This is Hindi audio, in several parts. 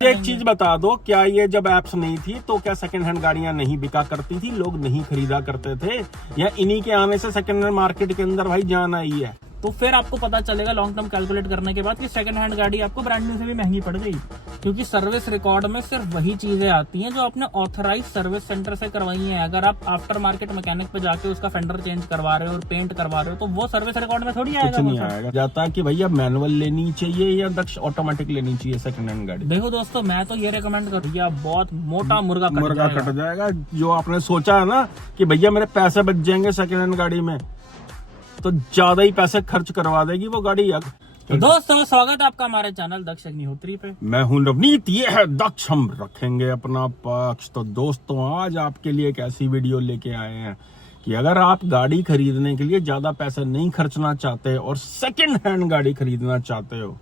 एक चीज बता दो, क्या ये जब एप्स नहीं थी तो क्या सेकंड हैंड गाड़ियां नहीं बिका करती थी, लोग नहीं खरीदा करते थे, या इन्हीं के आने से सेकंड हैंड मार्केट के अंदर भाई जान आई है? तो फिर आपको पता चलेगा लॉन्ग टर्म कैलकुलेट करने के बाद कि सेकंड हैंड गाड़ी आपको ब्रांड न्यू से भी महंगी पड़ गई, क्योंकि सर्विस रिकॉर्ड में सिर्फ वही चीजें आती हैं जो आपने ऑथराइज सर्विस सेंटर से करवाई हैं। अगर आप आफ्टर मार्केट मैकेनिक पे जाके उसका फेंडर चेंज करवा रहे हो और पेंट करवा रहे हो तो वो सर्विस रिकॉर्ड में थोड़ी आएगा। कुछ नहीं आएगा। जाता है कि भैया मैनुअल लेनी चाहिए या दक्ष ऑटोमेटिक लेनी चाहिए सेकंड हैंड गाड़ी? देखो दोस्तों, मैं तो ये रिकमेंड कर भैया, बहुत मोटा मुर्गा कट जाएगा। जो आपने सोचा है ना कि भैया मेरे पैसे बच जाएंगे सेकंड हैंड गाड़ी में, तो ज्यादा ही पैसे खर्च करवा देगी वो गाड़ी। तो दोस्तों, स्वागत है आपका हमारे चैनल दक्ष अग्निहोत्री पे। मैं हूं नवनीत, ये है दक्ष, हम रखेंगे अपना पक्ष। तो दोस्तों, आज आपके लिए एक ऐसी वीडियो लेके आए हैं कि अगर आप गाड़ी खरीदने के लिए ज्यादा पैसे नहीं खर्चना चाहते और सेकंड हैंड गाड़ी खरीदना चाहते हो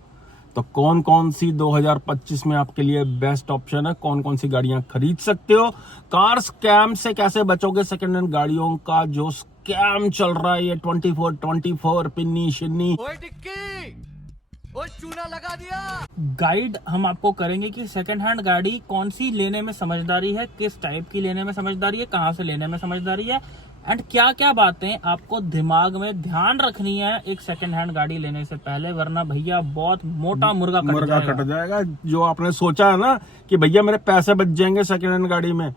तो कौन कौन सी 2025 में आपके लिए बेस्ट ऑप्शन है, कौन कौन सी गाड़ियां खरीद सकते हो, कार स्कैम से कैसे बचोगे, सेकंड हैंड गाड़ियों का जो स्कैम चल रहा है ये 24 पिन्नी शिन्नी, चूना लगा दिया। गाइड हम आपको करेंगे कि सेकंड हैंड गाड़ी कौन सी लेने में समझदारी है, किस टाइप की लेने में समझदारी है, कहां से लेने में समझदारी है, एंड क्या क्या बातें आपको दिमाग में ध्यान रखनी है एक सेकंड हैंड गाड़ी लेने से पहले, वरना भैया बहुत मोटा मुर्गा कट जाएगा। जो आपने सोचा है ना कि भैया मेरे पैसे बच जाएंगे सेकंड हैंड गाड़ी में,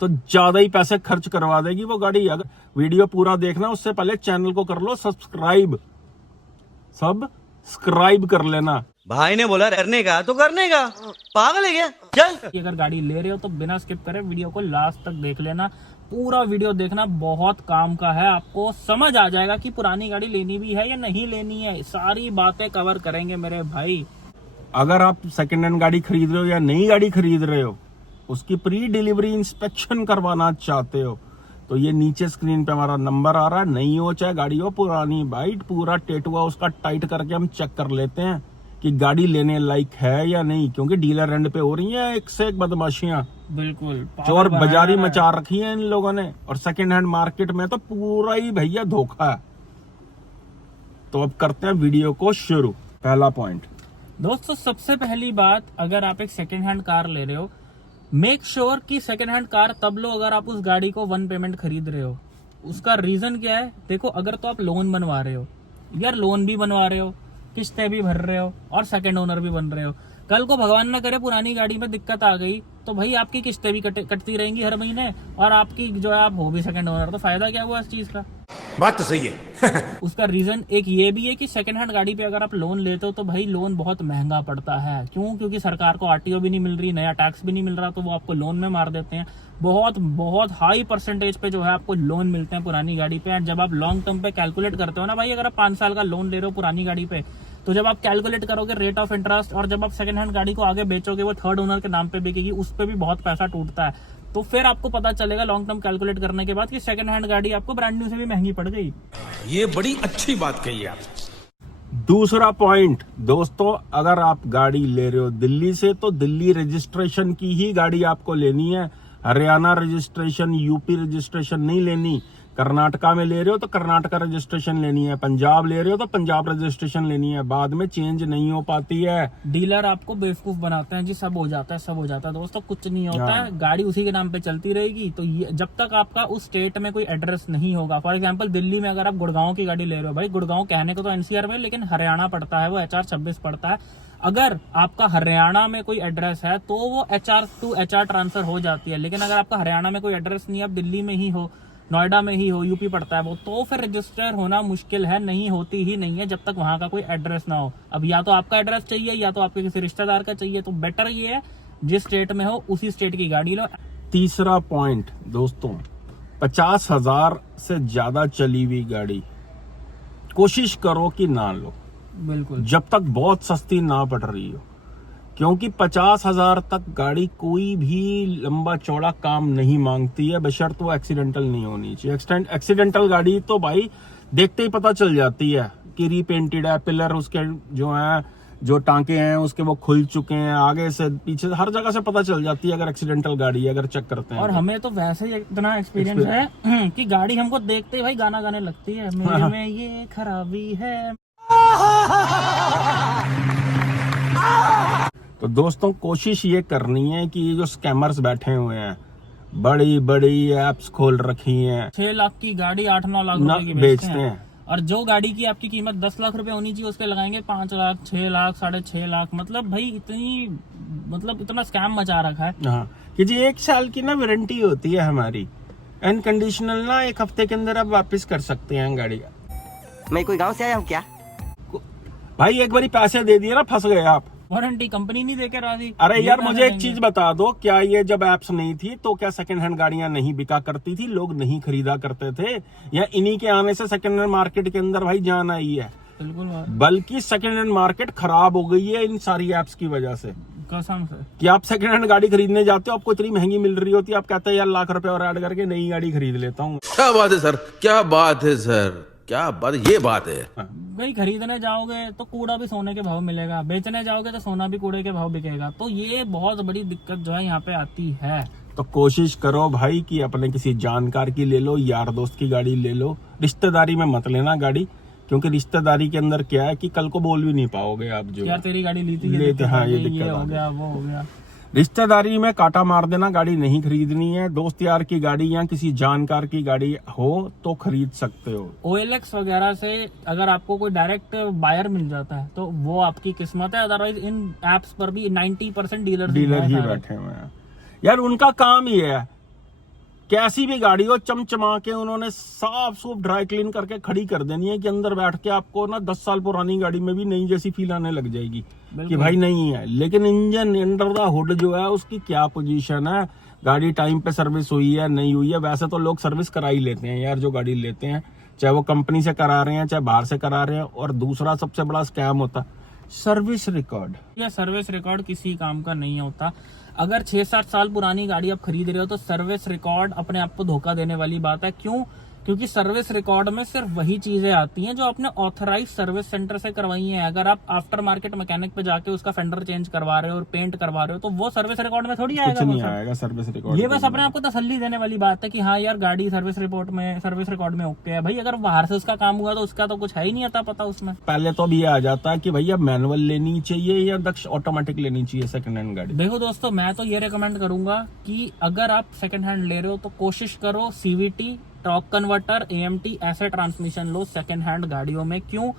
तो ज्यादा ही पैसे खर्च करवा देगी वो गाड़ी। अगर वीडियो पूरा देखना, उससे पहले चैनल को कर लो सब्सक्राइब कर लेना। भाई ने बोला करने का तो करने का, पागल है क्या? चल। अगर गाड़ी ले रहे हो तो बिना स्किप करे वीडियो को लास्ट तक देख लेना। पूरा वीडियो देखना बहुत काम का है, आपको समझ आ जाएगा कि पुरानी गाड़ी लेनी भी है या नहीं लेनी है। सारी बातें कवर करेंगे मेरे भाई। अगर आप सेकंड हैंड गाड़ी खरीद रहे हो या नई गाड़ी खरीद रहे हो, उसकी प्री डिलीवरी इंस्पेक्शन करवाना चाहते हो, तो ये नीचे स्क्रीन पे हमारा नंबर आ रहा है। नई हो चाहे गाड़ी हो पुरानी, बाइट पूरा टेटुआ उसका टाइट करके हम चेक कर लेते हैं कि गाड़ी लेने लायक है या नहीं, क्योंकि डीलर एंड पे हो रही है एक से एक बदमाशियां। बिल्कुल चोर बाजारी मचा रखी है इन लोगों ने, और सेकंड हैंड मार्केट में तो पूरा ही भैया धोखा है। तो अब करते हैं वीडियो को शुरू। पहला पॉइंट दोस्तों, सबसे पहली बात, अगर आप एक सेकंड हैंड कार ले रहे हो, मेक श्योर कि सेकंड हैंड कार तब लो अगर आप उस गाड़ी को वन पेमेंट खरीद रहे हो। उसका रीजन क्या है? देखो, अगर तो आप लोन बनवा रहे हो, यार लोन भी बनवा रहे हो, किस्तें भी भर रहे हो और सेकंड ओनर भी बन रहे हो, कल को भगवान ना करे पुरानी गाड़ी में दिक्कत आ गई तो भाई आपकी किस्तें भी कटती रहेंगी हर महीने, और आपकी जो है आप हो भी सेकंड ओनर, तो फायदा क्या हुआ इस चीज का? बात तो सही है। उसका रीजन एक ये भी है कि सेकंड हैंड गाड़ी पे अगर आप लोन लेते हो तो भाई लोन बहुत महंगा पड़ता है। क्यों? क्योंकि सरकार को आरटीओ भी नहीं मिल रही, नया टैक्स भी नहीं मिल रहा, तो वो आपको लोन में मार देते हैं। बहुत बहुत हाई परसेंटेज पे जो है आपको लोन मिलते हैं पुरानी गाड़ी पे। एंड जब आप लॉन्ग टर्म पे कैलकुलेट करते हो ना भाई, अगर आप 5 साल का लोन ले रहे हो पुरानी गाड़ी पे, तो जब आप कैलकुलेट करोगे रेट ऑफ इंटरेस्ट, और जब आप सेकंड हैंड गाड़ी को आगे बेचोगे, वो थर्ड ओनर के नाम पे बिकेगी, उस पे भी बहुत पैसा टूटता है। तो फिर आपको पता चलेगा लॉन्ग टर्म कैलकुलेट करने के बाद कि सेकंड हैंड गाड़ी आपको ब्रांड न्यू से भी महंगी पड़ गई। ये बड़ी अच्छी बात कही आप। दूसरा पॉइंट दोस्तों, अगर आप गाड़ी ले रहे हो दिल्ली से तो दिल्ली रजिस्ट्रेशन की ही गाड़ी आपको लेनी है। हरियाणा रजिस्ट्रेशन, यूपी रजिस्ट्रेशन नहीं लेनी। कर्नाटका में ले रहे हो तो कर्नाटका रजिस्ट्रेशन लेनी है। पंजाब ले रहे हो तो पंजाब रजिस्ट्रेशन लेनी है। बाद में चेंज नहीं हो पाती है। डीलर आपको बेवकूफ बनाते हैं जी, सब हो जाता है, सब हो जाता है। दोस्तों, कुछ नहीं होता है, गाड़ी उसी के नाम पे चलती रहेगी। तो ये जब तक आपका उस स्टेट में कोई एड्रेस नहीं होगा, फॉर एग्जाम्पल दिल्ली में अगर आप गुड़गांव की गाड़ी ले रहे हो, भाई गुड़गांव कहने को तो एनसीआर में, लेकिन हरियाणा पड़ता है, वो HR 26 पड़ता है। अगर आपका हरियाणा में कोई एड्रेस है तो वो HR टू HR ट्रांसफर हो जाती है। लेकिन अगर आपका हरियाणा में कोई एड्रेस नहीं है, आप दिल्ली में ही हो, नोएडा में ही हो, यूपी पड़ता है वो, तो फिर रजिस्टर होना मुश्किल है, नहीं होती ही नहीं है जब तक वहां का कोई एड्रेस ना हो। अब या तो आपका एड्रेस चाहिए या तो आपके किसी रिश्तेदार का चाहिए, तो बेटर ये है जिस स्टेट में हो उसी स्टेट की गाड़ी लो। तीसरा पॉइंट दोस्तों, 50,000 से ज्यादा चली हुई गाड़ी कोशिश करो कि ना लो, बिल्कुल, जब तक बहुत सस्ती ना पड़ रही हो, क्योंकि 50,000 तक गाड़ी कोई भी लंबा चौड़ा काम नहीं मांगती है, बशर्त वो एक्सीडेंटल नहीं होनी चाहिए। एक्सीडेंटल गाड़ी तो भाई देखते ही पता चल जाती है कि रीपेंटेड है, पिलर उसके जो है, जो टांके हैं उसके वो खुल चुके हैं, आगे से पीछे हर जगह से पता चल जाती है अगर एक्सीडेंटल गाड़ी है, अगर चेक करते हैं। और हमें तो वैसे ही इतना एक्सपीरियंस है कि गाड़ी हमको देखते ही भाई गाना गाने लगती है, मेरे में ये खराबी है। तो दोस्तों कोशिश ये करनी है कि ये जो स्कैमर्स बैठे हुए हैं, बड़ी बड़ी एप्स खोल रखी हैं, 6 लाख की गाड़ी 8-9 लाख ना रुपए की बेचते हैं। और जो गाड़ी की आपकी कीमत 10 लाख रुपए होनी चाहिए उस पे लगाएंगे 5 लाख, 6 लाख, 6.5 लाख। मतलब भाई इतना स्कैम मचा रखा है। हाँ कि जी 1 साल की ना वारंटी होती है हमारी, अनकंडीशनल ना, 1 हफ्ते के अंदर आप वापस कर सकते हैं गाड़ी। मैं कोई गांव से आया हूँ क्या? भाई एक बारी पैसे दे दिए ना, फंस गए आप। वारंटी कंपनी नहीं देके राजी। अरे ये यार पैसे मुझे एक देंगे। चीज बता दो, क्या ये जब एप्स नहीं थी तो क्या सेकंड हैंड गाड़ियां नहीं बिका करती थी, लोग नहीं खरीदा करते थे? या इन्हीं के आने से सेकंड हैंड मार्केट के अंदर भाई जान आई है? बिल्कुल बल्कि सेकंड हैंड मार्केट खराब हो गई है इन सारी एप्स की वजह से। कसम से। कि आप सेकंड हैंड गाड़ी खरीदने जाते हो, आपको इतनी महंगी मिल रही होती है, आप कहते हैं यार लाख रुपए और ऐड करके नई गाड़ी खरीद लेता हूँ। क्या बात है सर, क्या बात है सर, क्या बात, ये बात है। भाई खरीदने जाओगे तो कूड़ा भी सोने के भाव मिलेगा, बेचने जाओगे तो सोना भी कूड़े के भाव बिकेगा। तो ये बहुत बड़ी दिक्कत जो है यहाँ पे आती है। तो कोशिश करो भाई कि अपने किसी जानकार की ले लो, यार दोस्त की गाड़ी ले लो, रिश्तेदारी में मत लेना गाड़ी, क्योंकि रिश्तेदारी के अंदर क्या है कि कल को बोल भी नहीं पाओगे आप। जो यार तेरी गाड़ी ली थी, लेते, हाँ ये ये दिक्कत हो आ गया, वो हो गया। रिश्तेदारी में कांटा मार देना, गाड़ी नहीं खरीदनी है। दोस्त यार की गाड़ी या किसी जानकार की गाड़ी हो तो खरीद सकते हो। OLX वगैरह से अगर आपको कोई डायरेक्ट बायर मिल जाता है तो वो आपकी किस्मत है, अदरवाइज इन एप्स पर भी 90% डीलर ही बैठे हुए हैं यार। उनका काम ही है, कैसी भी गाड़ी हो चमचमा के उन्होंने साफ सूफ ड्राई क्लीन करके खड़ी कर देनी है कि अंदर बैठ के आपको ना 10 साल पुरानी गाड़ी में भी नई जैसी फील आने लग जाएगी कि भाई नहीं है। लेकिन इंजन अंडर द हुड जो है उसकी क्या पोजीशन है, गाड़ी टाइम पे सर्विस हुई है नहीं हुई है। वैसे तो लोग सर्विस करा ही लेते हैं यार जो गाड़ी लेते हैं, चाहे वो कंपनी से करा रहे हैं चाहे बाहर से करा रहे हैं। और दूसरा सबसे बड़ा स्कैम होता सर्विस रिकॉर्ड। यह सर्विस रिकॉर्ड किसी काम का नहीं होता। अगर 6-7 साल पुरानी गाड़ी आप खरीद रहे हो तो सर्विस रिकॉर्ड अपने आप को धोखा देने वाली बात है। क्यों? क्योंकि सर्विस रिकॉर्ड में सिर्फ वही चीजें आती हैं जो आपने ऑथराइज सर्विस सेंटर से करवाई हैं। अगर आप आफ्टर मार्केट मैकेनिक पे जाके उसका फेंडर चेंज करवा रहे हो और पेंट करवा रहे हो तो वो सर्विस रिकॉर्ड में थोड़ी आएगा। कुछ नहीं आएगा सर्विस रिकॉर्ड। ये बस अपने आपको तसल्ली देने वाली बात है कि हाँ यार गाड़ी सर्विस रिकॉर्ड में ओके है। भाई अगर बाहर से उसका काम हुआ तो उसका तो कुछ है ही नहीं आता पता उसमें। पहले तो अभी ये आ जाता है कि भैया मैनुअल लेनी चाहिए या दक्ष ऑटोमेटिक लेनी चाहिए सेकंड हैंड गाड़ी। देखो दोस्तों, मैं तो ये रेकमेंड करूंगा कि अगर आप सेकंड हैंड ले रहे हो तो कोशिश करो CVT, टॉर्क कन्वर्टर, AMT ऐसे ट्रांसमिशन लो सेकंड हैंड गाड़ियों में। क्यों?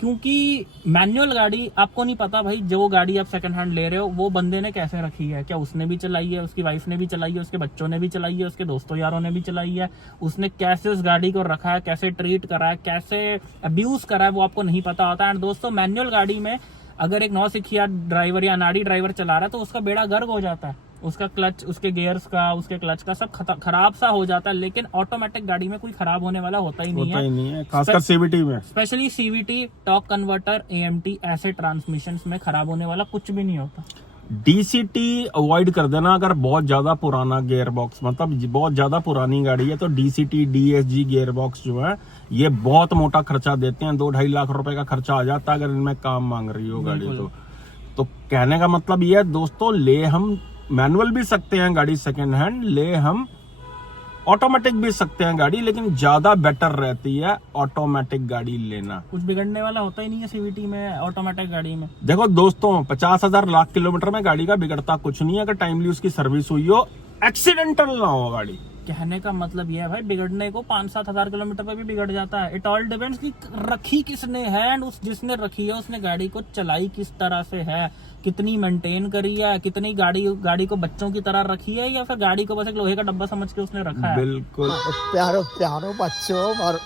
क्योंकि मैनुअल गाड़ी आपको नहीं पता भाई जो गाड़ी आप सेकंड हैंड ले रहे हो वो बंदे ने कैसे रखी है। क्या उसने भी चलाई है, उसकी वाइफ ने भी चलाई है, उसके बच्चों ने भी चलाई है, उसके दोस्तों यारों ने भी चलाई है, उसने कैसे उस गाड़ी को रखा है, कैसे ट्रीट करा है, कैसे अब्यूज करा है, वो आपको नहीं पता होता। एंड दोस्तों मैनुअल गाड़ी में अगर एक नौसिखिया ड्राइवर या अनाड़ी ड्राइवर चला रहा है तो उसका बेड़ा गर्क हो जाता है। उसका क्लच, उसके गियर्स का, उसके क्लच का सब खराब सा हो जाता है। लेकिन ऑटोमेटिक गाड़ी में कोई खराब होने वाला होता ही नहीं है। खासकर CVT में, specially CVT, torque converter, AMT ऐसे ट्रांसमिशन में खराब होने वाला कुछ भी नहीं होता। DCT अवॉइड कर देना। अगर बहुत ज्यादा पुराना गियर बॉक्स, मतलब बहुत ज्यादा पुरानी गाड़ी है तो DCT, DSG गियर बॉक्स जो है ये बहुत मोटा खर्चा देते हैं। 2-2.5 लाख रुपए का खर्चा आ जाता है अगर इनमें काम मांग रही हो गाड़ी तो कहने का मतलब ये है दोस्तों, ले हम मैनुअल भी सकते हैं गाड़ी सेकंड हैंड, ले हम ऑटोमेटिक भी सकते हैं गाड़ी, लेकिन ज्यादा बेटर रहती है ऑटोमेटिक गाड़ी लेना। कुछ बिगड़ने वाला होता ही नहीं है CVT में, ऑटोमेटिक गाड़ी में। देखो दोस्तों 50,000 लाख किलोमीटर में गाड़ी का बिगड़ता कुछ नहीं है अगर टाइमली उसकी सर्विस हुई हो, एक्सीडेंटल ना हो गाड़ी। कहने का मतलब यह है भाई बिगड़ने को 5-7 हजार किलोमीटर पे भी बिगड़ जाता है। इट ऑल डिपेंड्स कि रखी किसने है एंड उस जिसने रखी है उसने गाड़ी को चलाई किस तरह से है, कितनी मेंटेन करी है, कितनी गाड़ी को बच्चों की तरह रखी है या फिर गाड़ी को बस एक लोहे का डब्बा समझ के उसने रखा है। बिल्कुल प्यारो बच्चों और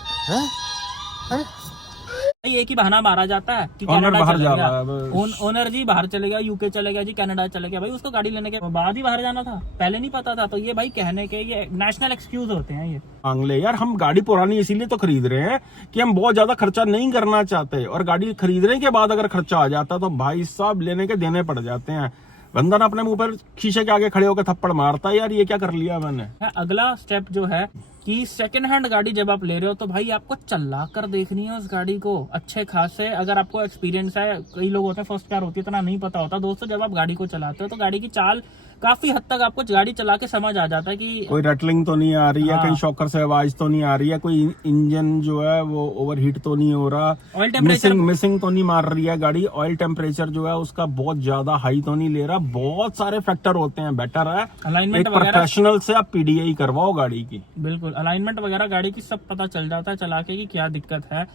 भाई एक ही बहाना मारा जाता है कि ओनर कनाडा बाहर चले जा गया, रहा है। ओनर जी बाहर चले गया, UK चले गया जी, कनाडा चले गया। भाई उसको गाड़ी लेने के बाद ही बाहर जाना था, पहले नहीं पता था। तो ये भाई कहने के ये नेशनल एक्सक्यूज होते हैं ये। आंगले यार, हम गाड़ी पुरानी इसीलिए तो खरीद रहे हैं कि हम बहुत ज्यादा खर्चा नहीं करना चाहते, और गाड़ी खरीदने के बाद अगर खर्चा आ जाता तो भाई साहब लेने के देने पड़ जाते हैं। बंदा ना अपने मुंह पर शीशे के आगे खड़े होकर थप्पड़ मारता है, यार ये क्या कर लिया मैंने। अगला स्टेप जो है कि सेकंड हैंड गाड़ी जब आप ले रहे हो तो भाई आपको चला कर देखनी है उस गाड़ी को अच्छे खासे। अगर आपको एक्सपीरियंस है, कई लोग होते हैं फर्स्ट कार होती है इतना नहीं पता होता दोस्तों, जब आप गाड़ी को चलाते हो तो गाड़ी की चाल काफी हद तक आपको गाड़ी चला के समझ आ जाता है कि कोई रटलिंग तो नहीं आ रही है, हाँ। कहीं शॉकर से आवाज तो नहीं आ रही है, कोई इंजन जो है वो ओवरहीट तो नहीं हो रहा, ऑयल टेम्परेचर मिसिंग तो नहीं मार रही है गाड़ी, ऑयल टेम्परेचर जो है उसका बहुत ज्यादा हाई तो नहीं ले रहा। बहुत सारे फैक्टर होते हैं। बेटर है अलाइनमेंट एक वगैरह, प्रोफेशनल से आप पीडीआई करवाओ गाड़ी की। बिल्कुल अलाइनमेंट वगैरह गाड़ी की सब पता चल जाता है चला के कि क्या दिक्कत है।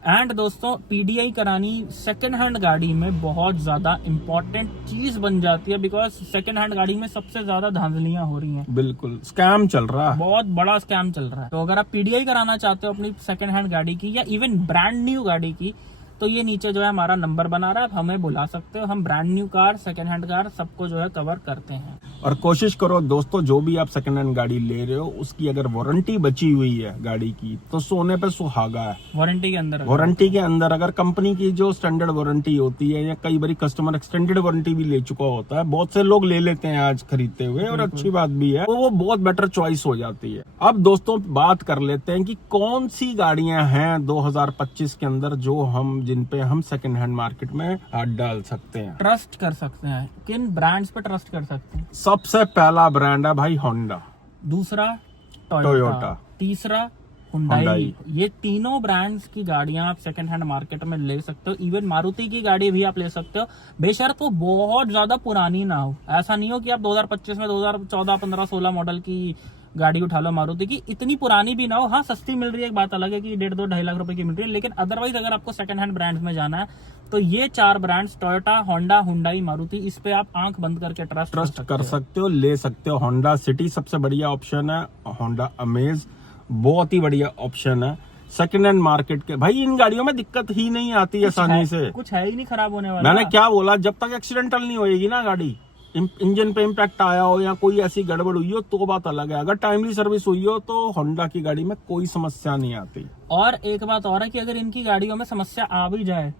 एंड दोस्तों पीडीआई करानी सेकंड हैंड गाड़ी में बहुत ज्यादा इंपॉर्टेंट चीज बन जाती है, बिकॉज सेकंड हैंड गाड़ी में सबसे ज्यादा धांधलियां हो रही हैं, बिल्कुल स्कैम चल रहा है, बहुत बड़ा स्कैम चल रहा है। तो अगर आप पीडीआई कराना चाहते हो अपनी सेकंड हैंड गाड़ी की या इवन ब्रांड न्यू गाड़ी की, तो ये नीचे जो है हमारा नंबर बना रहा है, आप हमें बुला सकते हो। हम brand new car, second hand car सबको जो है कवर करते हैं। और कोशिश करो दोस्तों जो भी आप सेकंड हैंड गाड़ी ले रहे हो उसकी अगर वारंटी बची हुई है गाड़ी की तो सोने पे सुहागा है। वारंटी के अंदर वारंटी के अंदर अगर कंपनी की जो स्टैंडर्ड वारंटी होती है या कई बार कस्टमर एक्सटेंडेड वारंटी भी ले चुका होता है, बहुत से लोग ले लेते हैं आज खरीदते हुए और अच्छी बात भी है, तो वो बहुत बेटर चॉइस हो जाती है। अब दोस्तों बात कर लेते हैं कि कौन सी गाड़ियां हैं 2025 के अंदर जो जिन पे हम सेकंड हैंड मार्केट में हाथ डाल सकते हैं, ट्रस्ट कर सकते हैं। किन ब्रांड्स पे ट्रस्ट कर सकते हैं? सबसे पहला ब्रांड है भाई होंडा, दूसरा टोयोटा, तीसरा हुंडई। हुंडई। ये तीनों ब्रांड्स की गाड़ियां आप सेकंड हैंड मार्केट में ले सकते हो। इवन मारुति की गाड़ी भी आप ले सकते हो, बेशर्त वो बहुत ज्यादा पुरानी ना हो। ऐसा नहीं हो कि आप 2025 में 2014, 15, 16 मॉडल की गाड़ी उठा लो मारुति की, इतनी पुरानी भी ना हो। हाँ सस्ती मिल रही है, एक बात अलग है कि 1.5-2 लाख रुपए की मिल रही है, लेकिन अदरवाइज अगर आपको सेकंड हैंड ब्रांड्स में जाना है तो ये 4 brands Toyota, Honda, Hyundai, Maruti, इस पे आप आंख बंद करके ट्रस्ट कर सकते हो, ले सकते हो। होंडा सिटी सबसे बढ़िया ऑप्शन है, होंडा अमेज बहुत ही बढ़िया ऑप्शन है सेकंड हैंड मार्केट के। भाई इन गाड़ियों में दिक्कत ही नहीं आती आसानी से, कुछ है ही नहीं खराब होने वाला। मैंने क्या बोला, जब तक एक्सीडेंटल नहीं होएगी ना गाड़ी, इंजन पे इम्पैक्ट आया हो या कोई ऐसी गड़बड़ हुई हो तो बात अलग है। अगर टाइमली सर्विस हुई हो तो होंडा की गाड़ी में कोई समस्या नहीं आती। और एक बात और है कि अगर इनकी गाड़ियों में समस्या आ भी जाए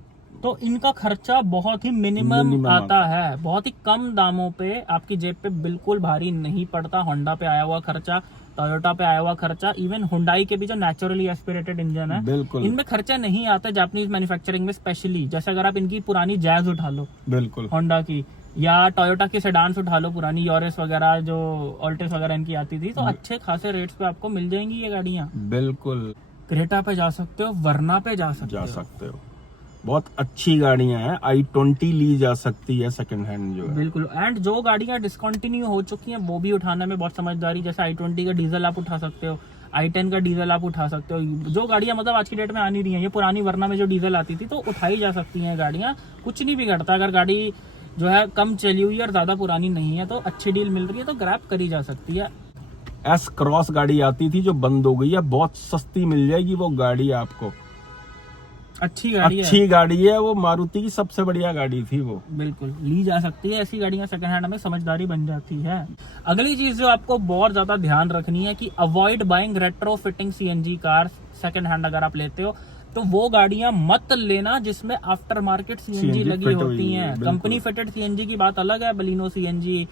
तो इनका खर्चा बहुत ही मिनिमम आता है, बहुत ही कम दामों पे आपकी जेब पे बिल्कुल भारी नहीं पड़ता। होंडा पे आया हुआ खर्चा, टोयोटा पे आया हुआ खर्चा, इवन हुंडई के भी जो नेचुरली एस्पिरेटेड इंजन है बिल्कुल इनमें खर्चा नहीं आता जापानीज मैन्युफैक्चरिंग में स्पेशली। जैसे अगर आप इनकी पुरानी जैज उठा लो बिल्कुल, होंडा की, या टोयोटा की सेडान्स उठा लो पुरानी, योरिस वगैरह जो ऑल्टिस वगैरह इनकी आती थी, तो अच्छे खासे रेट्स पे आपको मिल जाएंगी ये गाड़ियां। बिल्कुल क्रेटा पे जा सकते हो, वरना पे जा सकते हो। बहुत अच्छी गाड़ियां हैं। i20 ली जा सकती है सेकंड हैंड जो है, बिल्कुल। एंड जो गाड़ियां डिसकंटिन्यू हो चुकी हैं वो भी उठाने में बहुत समझदारी, जैसे i20 का डीजल आप उठा सकते हो, i10 का डीजल आप उठा सकते हो। जो गाड़ियां मतलब आज की डेट में आ नहीं रही हैं, ये पुरानी वरना में जो डीजल आती थी तो उठाई जा सकती हैं गाड़ियां, कुछ नहीं बिगड़ता। अगर गाड़ी जो है कम चली हुई है और ज्यादा पुरानी नहीं है तो अच्छी डील मिल रही है तो ग्रैब करी जा सकती है। एस क्रॉस गाड़ी आती थी जो बंद हो गई है, बहुत सस्ती मिल जाएगी वो गाड़ी आपको, अच्छी गाड़ी अच्छी गाड़ी है वो, मारुति की सबसे बढ़िया गाड़ी थी वो, बिल्कुल ली जा सकती है। ऐसी गाड़ियां सेकंड हैंड में समझदारी बन जाती है। अगली चीज जो आपको बहुत ज्यादा ध्यान रखनी है कि avoid buying retro fitting CNG car second hand. अगर आप लेते हो तो वो गाड़ियां मत लेना जिसमें आफ्टर मार्केट सीएनजी लगी होती हैं। कंपनी फिटेड सीएनजी की बात अलग है, बलिनो सीएनजी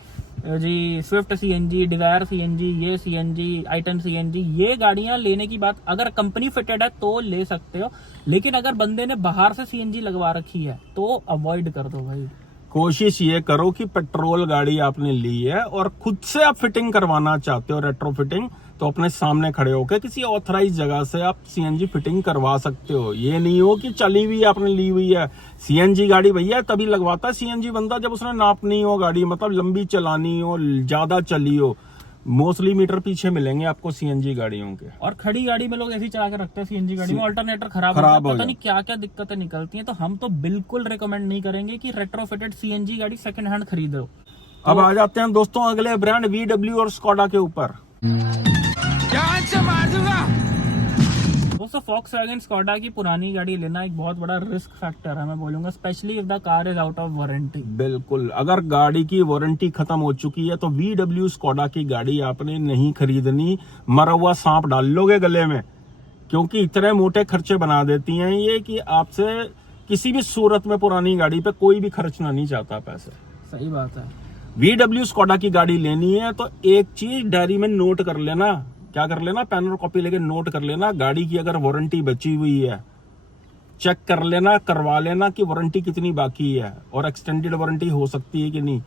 जी, स्विफ्ट सीएनजी, डिजायर सीएनजी, ये सीएनजी, i10 सीएनजी, ये गाड़ियां लेने की बात अगर कंपनी फिटेड है तो ले सकते हो, लेकिन अगर बंदे ने बाहर से सीएनजी लगवा रखी है तो अवॉइड कर दो भाई। कोशिश ये करो कि पेट्रोल गाड़ी आपने ली है और खुद से आप फिटिंग करवाना चाहते हो रेट्रो फिटिंग, तो अपने सामने खड़े होकर किसी ऑथराइज जगह से आप सीएनजी फिटिंग करवा सकते हो। ये नहीं हो कि चली हुई आपने ली हुई है सीएनजी गाड़ी, भैया तभी लगवाता है सीएनजी बंदा जब उसने नापनी हो गाड़ी, मतलब लंबी चलानी हो, ज्यादा चली हो। मोस्टली मीटर पीछे मिलेंगे आपको सीएनजी गाड़ियों के। और खड़ी गाड़ी में लोग ऐसी चला के रखते हैं सीएनजी गाड़ी में, अल्टरनेटर खराब हो पता नहीं क्या क्या दिक्कतें निकलती हैं। तो हम तो बिल्कुल रिकमेंड नहीं करेंगे कि रेट्रोफिटेड सीएनजी गाड़ी सेकंड हैंड खरीदो। अब आ जाते हैं दोस्तों अगले ब्रांड VW और स्कोडा के ऊपर। दोस्तों Volkswagen स्कोडा की पुरानी गाड़ी लेना एक बहुत बड़ा रिस्क फैक्टर है, मैं बोलूंगा, specially if the car is out of warranty. बिल्कुल, अगर गाड़ी की वारंटी खत्म हो चुकी है तो VW स्कोडा की गाड़ी आपने नहीं खरीदनी, मरा हुआ सांप डाल लोगे गले में, क्योंकि इतने मोटे खर्चे बना देती हैं ये कि आपसे किसी भी सूरत में पुरानी गाड़ी पे कोई भी खर्चना नहीं चाहता पैसे। सही बात है। VW स्कोडा की गाड़ी लेनी है तो एक चीज डायरी में नोट कर लेना क्या कर लेना, पेन और कॉपी लेके नोट कर लेना, गाड़ी की अगर वारंटी बची हुई है चेक कर लेना, करवा लेना कि वारंटी कितनी बाकी है और एक्सटेंडेड वारंटी हो सकती है कि नहीं।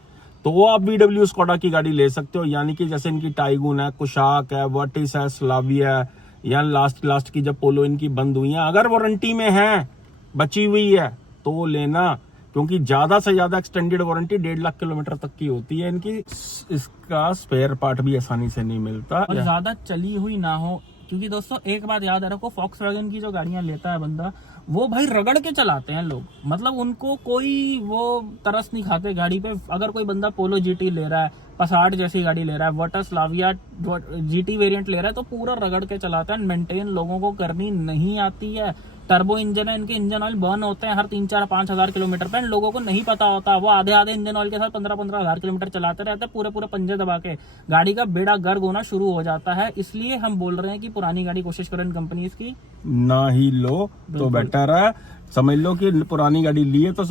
तो वो आप VW स्कोडा की गाड़ी ले सकते हो, यानी कि जैसे इनकी टाइगून है, कुशाक है, वर्टिस है, स्लाविया है, या लास्ट की जब पोलो इनकी बंद हुई है, अगर वारंटी में है, बची हुई है तो वो लेना, क्योंकि ज्यादा से ज्यादा एक्सटेंडेड वारंटी 1.5 लाख किलोमीटर तक की होती है इनकी। इसका स्पेयर पार्ट भी आसानी से नहीं मिलता और ज्यादा चली हुई ना हो, क्योंकि दोस्तों एक बात याद रखो, फॉक्सवैगन की जो गाड़ियां लेता है बंदा, वो भाई रगड़ के चलाते हैं लोग, मतलब उनको कोई वो तरस नहीं खाते गाड़ी पे। अगर कोई बंदा पोलो GT ले रहा है, पसाट जैसी गाड़ी ले रहा है, वर्टिस स्लाविया GT वेरिएंट ले रहा है, तो पूरा रगड़ के चलाता है। मेंटेन लोगों को करनी नहीं आती है। टर्बो इंजन है, इनके इंजन ऑयल बर्न होते हैं हर 3-4-5 हजार किलोमीटर पे, लोगों को नहीं पता होता। वो आधे इंजन ऑयल के साथ 15-15 हजार किलोमीटर चलाते रहते हैं, पूरे पंजे दबा के। गाड़ी का बेड़ा गर्क होना शुरू हो जाता है। इसलिए हम बोल रहे हैं कि पुरानी गाड़ी कोशिश करें इन कंपनीज की ना ही लो तो बेटर है। समझ लो कि पुरानी गाड़ी लिए तो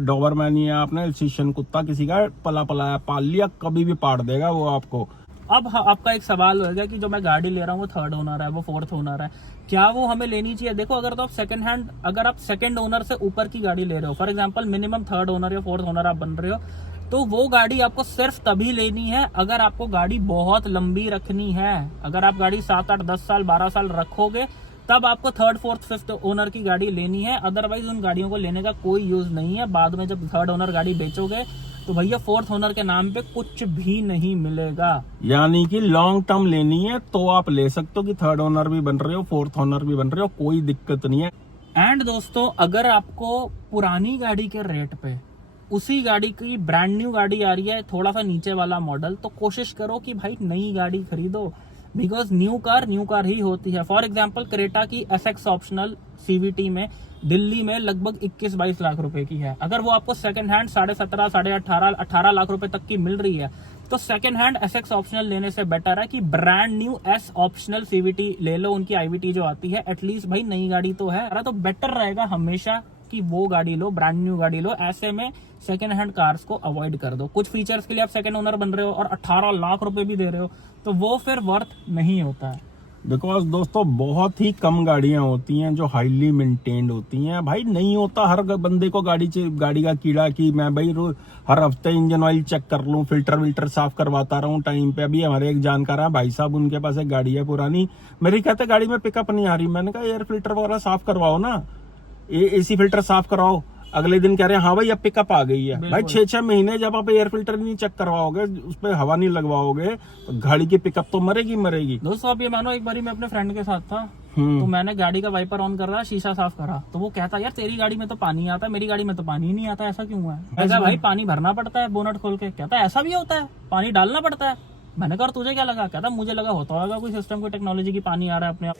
डॉबरमैन ही है, आपने एल्सीशियन कुत्ता किसी का पला पाल लिया, कभी भी पाड़ देगा वो आपको। अब आपका एक सवाल होगा कि जो मैं गाड़ी ले रहा हूँ वो 3rd ओनर है, वो 4th ओनर है, क्या वो हमें लेनी चाहिए? देखो, अगर तो आप अगर आप सेकंड ओनर से ऊपर की गाड़ी ले रहे हो, for example minimum 3rd owner या 4th ओनर आप बन रहे हो, तो वो गाड़ी आपको सिर्फ तभी लेनी है अगर आपको गाड़ी बहुत लंबी रखनी है। अगर आप गाड़ी 7-8 10 साल 12 साल रखोगे, तब आपको 3rd 4th 5th ओनर की गाड़ी लेनी है। अदरवाइज उन गाड़ियों को लेने का कोई यूज नहीं है। बाद में जब 3rd ओनर गाड़ी बेचोगे तो भैया 4th ओनर के नाम पे कुछ भी नहीं मिलेगा। यानी कि लॉन्ग टर्म लेनी है तो आप ले सकते हो कि 3rd ओनर भी बन रहे हो, 4th ओनर भी बन रहे हो, कोई दिक्कत नहीं है। एंड दोस्तों, अगर आपको पुरानी गाड़ी के रेट पे उसी गाड़ी की ब्रांड न्यू गाड़ी आ रही है, थोड़ा सा नीचे वाला मॉडल, तो कोशिश करो कि भाई नई गाड़ी खरीदो, बिकॉज न्यू कार ही होती है। फॉर एग्जाम्पल क्रेटा की SX ऑप्शनल CVT में दिल्ली में लगभग 21-22 लाख रुपए की है। अगर वो आपको सेकंड हैंड 17.5 18 लाख रुपए तक की मिल रही है, तो सेकंड हैंड SX ऑप्शनल लेने से बेटर है कि brand new S optional CVT ले लो, उनकी IVT जो आती है। एटलीस्ट भाई नई गाड़ी तो है, तो बेटर रहेगा हमेशा कि वो गाड़ी लो, ब्रांड न्यू गाड़ी लो। ऐसे में सेकंड हैंड कार्स को अवॉइड कर दो। कुछ फीचर्स के लिए आप सेकंड ओनर बन रहे हो और 18 लाख रुपए भी दे रहे हो, तो वो फिर वर्थ नहीं होता है। बिकॉज दोस्तों बहुत ही कम गाड़ियां होती हैं जो हाईली मेंटेन्ड होती हैं। भाई नहीं होता हर बंदे को गाड़ी का कीड़ा कि मैं भाई हर हफ्ते इंजन ऑयल चेक कर लूं, फिल्टर साफ करवाता रहूं टाइम पे। अभी हमारे एक जानकार है भाई साहब, उनके पास एक गाड़ी है पुरानी, मेरी कहते गाड़ी में पिकअप नहीं आ रही। मैंने कहा एयर फिल्टर वगैरह साफ करवाओ ना, AC फिल्टर साफ कराओ। अगले दिन कह रहे हैं हाँ भाई अब पिकअप आ गई है। भाई 6-6 महीने जब आप एयर फिल्टर नहीं चेक करवाओगे, उस पर हवा नहीं लगवाओगे, तो गाड़ी की पिकअप तो मरेगी। दोस्तों आप ये मानो, एक बारी मैं अपने फ्रेंड के साथ था, तो मैंने गाड़ी का वाइपर ऑन कर रहा, शीशा साफ करा, तो वो कहता यार तेरी गाड़ी में तो पानी आता है, मेरी गाड़ी में तो पानी नहीं आता, ऐसा क्यों है? ऐसा भाई पानी भरना पड़ता है बोनट खोल के। कहता ऐसा भी होता है, पानी डालना पड़ता है। मैंने कहा तुझे क्या लगा? कहता मुझे लगा होता होगा कोई सिस्टम, कोई टेक्नोलॉजी की पानी आ रहा है अपने आप।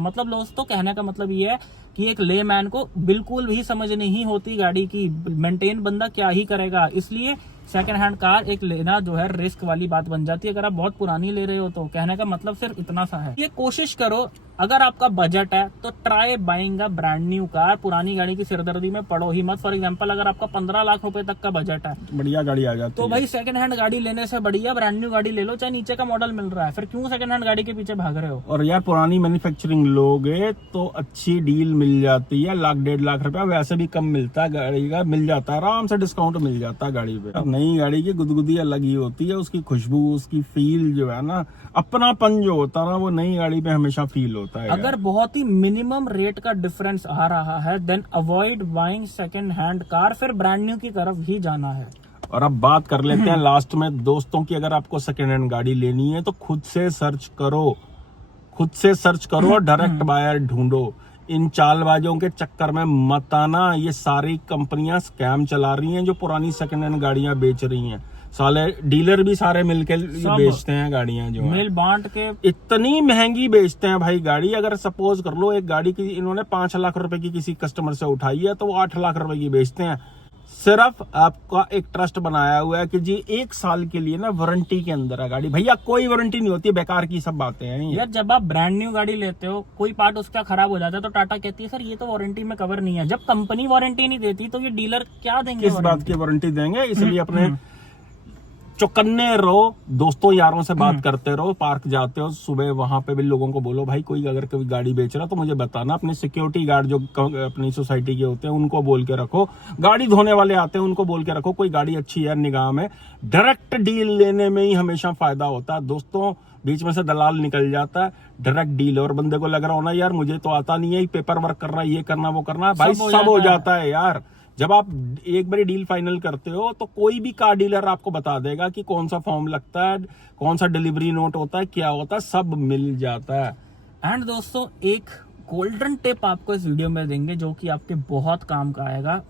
मतलब दोस्तों कहने का मतलब ये है कि एक लेमैन को बिल्कुल भी समझ नहीं होती गाड़ी की, मेंटेन बंदा क्या ही करेगा। इसलिए सेकंड हैंड कार एक लेना जो है रिस्क वाली बात बन जाती है। अगर आप बहुत पुरानी ले रहे हो तो कहने का मतलब सिर्फ इतना सा है। ये कोशिश करो, अगर आपका बजट है तो try buying a brand new car. पुरानी गाड़ी की सिरदर्दी में पड़ो ही मत। फॉर एग्जांपल अगर आपका 15 लाख रुपए तक का बजट है, बढ़िया गाड़ी आ जाती तो है। भाई सेकंड हैंड गाड़ी लेने से बढ़िया ब्रांड न्यू गाड़ी ले लो, चाहे नीचे का मॉडल मिल रहा है। फिर क्यों सेकंड हैंड गाड़ी के पीछे भाग रहे हो? और यार पुरानी मैन्युफैक्चरिंग लोगे तो अच्छी डील मिल जाती है, 1-1.5 लाख रुपया वैसे भी कम मिलता है गाड़ी का, मिल जाता है आराम से, डिस्काउंट मिल जाता है गाड़ी पे। नई गाड़ी की गुदगुदी अलग ही होती है, उसकी खुशबू, उसकी फील जो है ना, अपनापन जो होता है ना, वो नई गाड़ी पे हमेशा फील होता है। अगर बहुत ही मिनिमम रेट का डिफरेंस आ रहा है, then avoid buying second hand car, फिर ब्रांड न्यू की तरफ ही जाना है। और अब बात कर लेते हैं लास्ट में दोस्तों की, अगर आपको सेकेंड हैंड गाड़ी लेनी है तो खुद से सर्च करो और डायरेक्ट बायर ढूंढो। इन चालबाजों के चक्कर में मत आना। ये सारी कंपनियां स्कैम चला रही हैं जो पुरानी सेकेंड हैंड गाड़ियां बेच रही हैं। साले डीलर भी सारे मिलकर बेचते हैं गाड़ियां, जो मिल बांट के इतनी महंगी बेचते हैं भाई गाड़ी। अगर सपोज कर लो एक गाड़ी की इन्होंने 5 लाख रुपए की किसी कस्टमर से उठाई है तो वो 8 लाख रुपए की बेचते हैं। सिर्फ आपका एक ट्रस्ट बनाया हुआ है कि जी 1 साल के लिए ना वारंटी के अंदर है गाड़ी। भैया कोई वारंटी नहीं होती है, बेकार की सब बातें हैं ये। यार जब आप ब्रांड न्यू गाड़ी लेते हो, कोई पार्ट उसका खराब हो जाता है तो टाटा कहती है सर ये तो वारंटी में कवर नहीं है। जब कंपनी वारंटी नहीं देती तो ये डीलर क्या देंगे? किस बात की वारंटी देंगे? इसलिए अपने चौकन्ने रहो, दोस्तों यारों से बात करते रहो, पार्क जाते हो सुबह, वहां पे भी लोगों को बोलो भाई कोई अगर कोई गाड़ी बेच रहा तो मुझे बताना। अपने सिक्योरिटी गार्ड जो अपनी सोसाइटी के होते हैं उनको बोल के रखो, गाड़ी धोने वाले आते हैं उनको बोल के रखो कोई गाड़ी अच्छी है निगाह में। डायरेक्ट डील लेने में ही हमेशा फायदा होता है दोस्तों, बीच में से दलाल निकल जाता है। डायरेक्ट डील, और बंदे को लग रहा हो ना यार मुझे तो आता नहीं है, पेपर वर्क करना, ये करना वो करना, भाई सब हो जाता है यार। जब आप एक बारी डील फाइनल करते हो तो कोई भी कार डीलर आपको बता देगा कि कौन सा फॉर्म लगता है, कौन सा डिलीवरी नोट होता है, क्या होता है, सब मिल जाता है। एंड दोस्तों एक गोल्डन टिप आपको इस वीडियो में देंगे जो कि आपके बहुत काम का आएगा।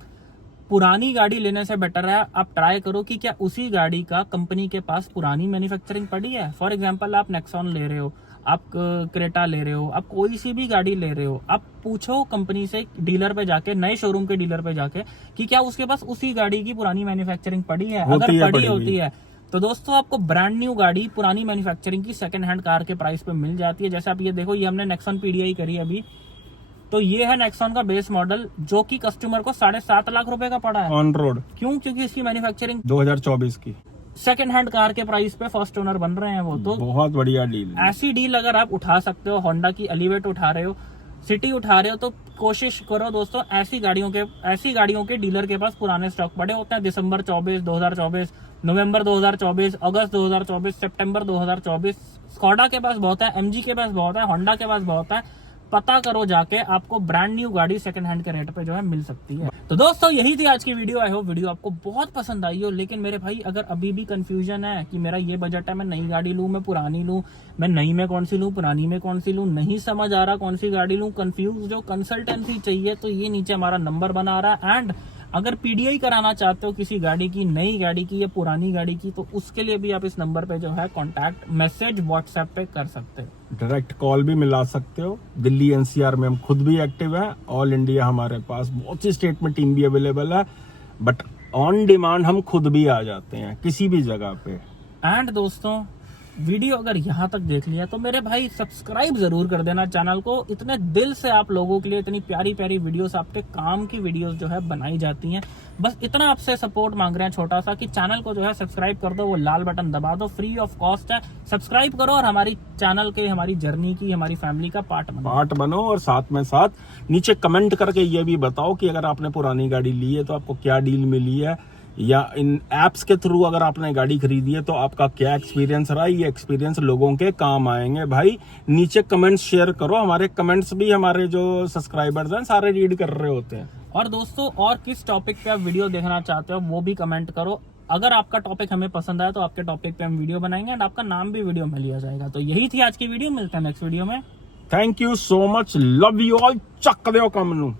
पुरानी गाड़ी लेने से बेटर है आप ट्राई करो कि क्या उसी गाड़ी का कंपनी के पास पुरानी मैन्युफैक्चरिंग पड़ी है। फॉर एग्जांपल आप नेक्सॉन ले रहे हो, आप क्रेटा ले रहे हो, आप कोई सी भी गाड़ी ले रहे हो, आप पूछो कंपनी से, डीलर पे जाके, नए शोरूम के डीलर पे जाके कि क्या उसके पास उसी गाड़ी की पुरानी मैन्युफैक्चरिंग पड़ी है। अगर पड़ी होती है तो दोस्तों आपको ब्रांड न्यू गाड़ी पुरानी मैन्युफैक्चरिंग की सेकंड हैंड कार के प्राइस पे मिल जाती है। जैसे आप ये देखो, ये हमने नेक्सॉन पीडीआई करी अभी, तो ये है नेक्सॉन का बेस मॉडल जो कि कस्टमर को 7.5 लाख रुपए का पड़ा है ऑन रोड। क्यों? क्योंकि इसकी मैन्युफैक्चरिंग 2024 की सेकंड हैंड कार के प्राइस पे फर्स्ट ओनर बन रहे हैं वो। तो बहुत बढ़िया डील। ऐसी डील अगर आप उठा सकते हो, होंडा की एलिवेट उठा रहे हो, सिटी उठा रहे हो, तो कोशिश करो दोस्तों ऐसी गाड़ियों के डीलर के पास पुराने स्टॉक पड़े होते हैं। दिसंबर 2024, नवंबर 2024, अगस्त 2024, सितंबर 2024, स्कोडा के पास बहुत है, एमजी के पास बहुत है, होंडा के पास बहुत है। पता करो जाके, आपको ब्रांड न्यू गाड़ी सेकंड हैंड के रेट पे जो है मिल सकती है। तो दोस्तों यही थी आज की वीडियो। आई होप वीडियो आपको बहुत पसंद आई हो। लेकिन मेरे भाई अगर अभी भी कंफ्यूजन है कि मेरा ये बजट है, मैं नई गाड़ी लूं, मैं पुरानी लूं, मैं नई में कौन सी लूं, पुरानी में कौन सी लूं, नहीं समझ आ रहा कौन सी गाड़ी लूं, कंफ्यूज जो कंसल्टेंसी चाहिए, तो ये नीचे हमारा नंबर बना रहा है। एंड अगर पीडीआई कराना चाहते हो किसी गाड़ी की, नई गाड़ी की या पुरानी गाड़ी की, तो उसके लिए भी आप इस नंबर पे जो है कांटेक्ट मैसेज व्हाट्सएप पे कर सकते हो। डायरेक्ट कॉल भी मिला सकते हो। दिल्ली एनसीआर में हम खुद भी एक्टिव है, ऑल इंडिया हमारे पास बहुत सी स्टेट में टीम भी अवेलेबल है, बट ऑन डिमांड हम खुद भी आ जाते हैं किसी भी जगह पे। एंड दोस्तों वीडियो अगर यहाँ तक देख लिया तो मेरे भाई सब्सक्राइब जरूर कर देना चैनल को। इतने दिल से आप लोगों के लिए इतनी प्यारी प्यारी वीडियोस, आपके काम की वीडियोस जो है बनाई जाती हैं। बस इतना आपसे सपोर्ट मांग रहे हैं छोटा सा कि चैनल को जो है सब्सक्राइब कर दो, वो लाल बटन दबा दो, फ्री ऑफ कॉस्ट है। सब्सक्राइब करो और हमारी चैनल के, हमारी जर्नी की, हमारी फैमिली का पार्ट बनो। और साथ में साथ नीचे कमेंट करके ये भी बताओ कि अगर आपने पुरानी गाड़ी ली है तो आपको क्या डील मिली है, या इन एप्स के थ्रू अगर आपने गाड़ी खरीदी है तो आपका क्या एक्सपीरियंस रहा। ये एक्सपीरियंस लोगों के काम आएंगे भाई। नीचे कमेंट्स शेयर करो, हमारे कमेंट्स भी हमारे जो सब्सक्राइबर्स हैं सारे रीड कर रहे होते हैं। और दोस्तों और किस टॉपिक पे आप वीडियो देखना चाहते हो वो भी कमेंट करो। अगर आपका टॉपिक हमें पसंद आया तो आपके टॉपिक पे हम वीडियो बनाएंगे एंड आपका नाम भी वीडियो में लिया जाएगा। तो यही थी आज की वीडियो, मिलते हैं नेक्स्ट वीडियो में। Thank you so much, love you all, चक दो कम नू।